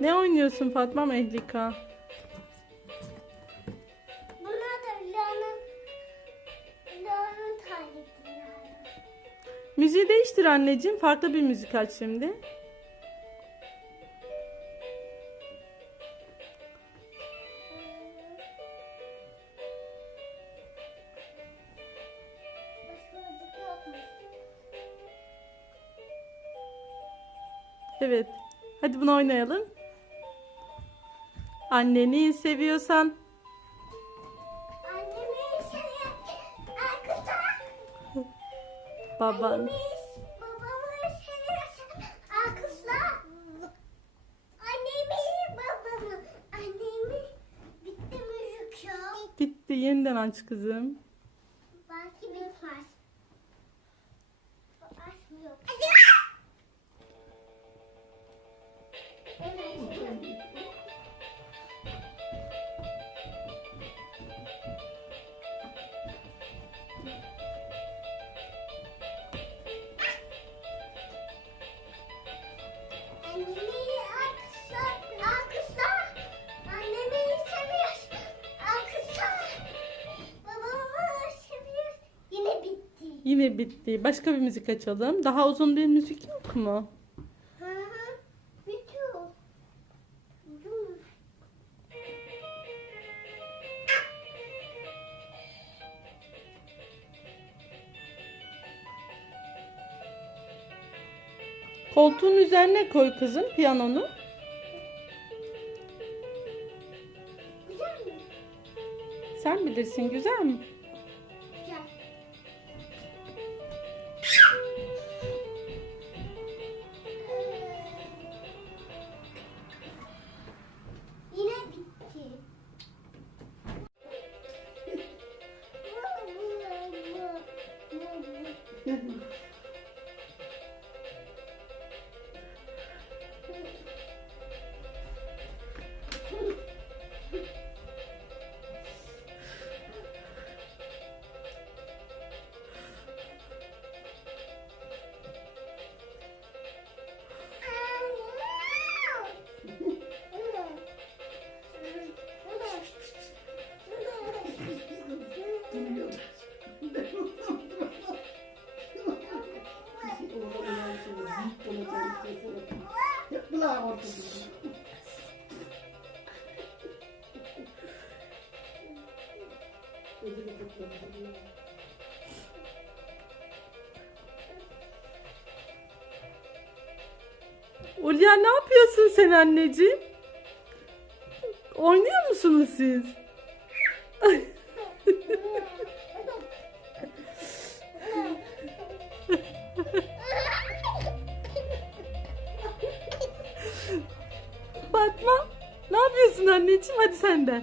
Ne oynuyorsun Fatma Mehlika? Bunlar da La'nın La'nın talepleri. Müziği değiştir anneciğim. Farklı bir müzik aç şimdi. Evet. Hadi bunu oynayalım. Anneni seviyorsan Annemi seviyor. Arkadaşlar. baban. Annemi, babamı seviyorsan arkadaşlar. Annemi, babamı. Annemi. Bitti müzik ya. Bitti. Yeniden aç kızım. Belki bitmez. Açmıyor. Yine bitti. Başka bir müzik açalım. Daha uzun bir müzik yok mu? Koltuğun üzerine koy kızım piyanonu. Güzel mi? Sen bilirsin güzel mi? Ödülü kutladı. Ulya ne yapıyorsun sen anneciğim? Oynuyor musunuz siz? Fatma ne yapıyorsun anneciğim? Hadi sen de.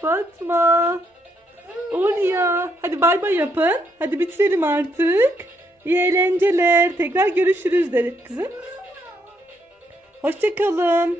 Fatma. Ulya. Hadi bay bay yapın. Hadi bitirelim artık. İyi eğlenceler. Tekrar görüşürüz dedik kızım. Hoşçakalın.